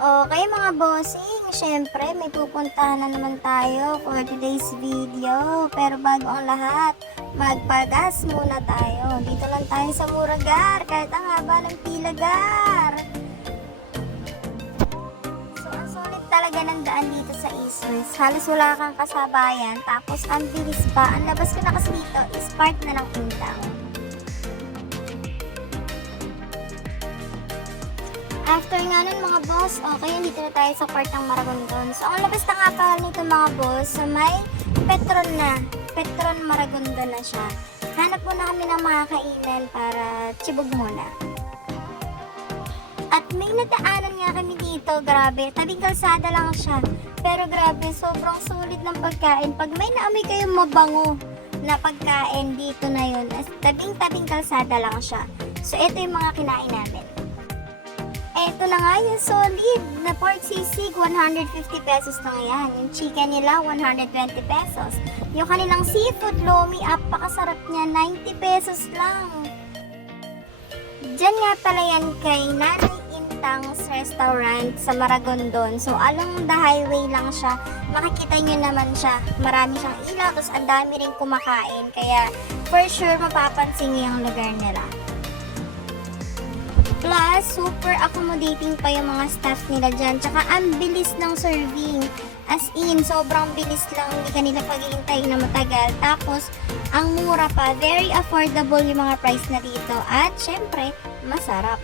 Okay mga bossing, syempre may pupuntahan na naman tayo for today's video. Pero bago ang lahat, magpagas muna tayo. Dito lang tayo sa Muragar, kahit ang haba ng pilagar. So ang sulit talaga ng daan dito sa Eastwest. Halos wala kang kasabayan, tapos ang bilis pa. Ang labas ko na kasi dito is part na ng Indang. After nga nun mga boss, okay, dito na tayo sa part ng Maragondon. So, ang labas na nga pala nito mga boss, so may Petron na. Petron Maragondon na siya. Hanap muna kami ng mga kainan para tsibog muna. At may nadaanan nga kami dito, grabe. Tabing kalsada lang siya. Pero grabe, sobrang sulit ng pagkain. Pag may naamoy kayong mabango na pagkain dito na yun, tabing kalsada lang siya. So, ito yung mga kinain namin. Ito na nga yung solid na pork sisig, 150 pesos lang yan. Yung chicken nila, 120 pesos. Yung kanilang seafood lomi, apakasarap niya, 90 pesos lang. Diyan nga pala yan kay Nanay Intang's Restaurant sa Maragondon. So, along the highway lang siya. Makikita nyo naman siya. Marami siyang ilaw, tapos ang dami rin kumakain. Kaya, for sure, mapapansin nyo yung lugar nila. Plus, super accommodating pa yung mga staff nila dyan. Tsaka, ang bilis ng serving. As in, sobrang bilis lang. Hindi ka nila pag-iintay na matagal. Tapos, ang mura pa. Very affordable yung mga price na dito. At, syempre, masarap.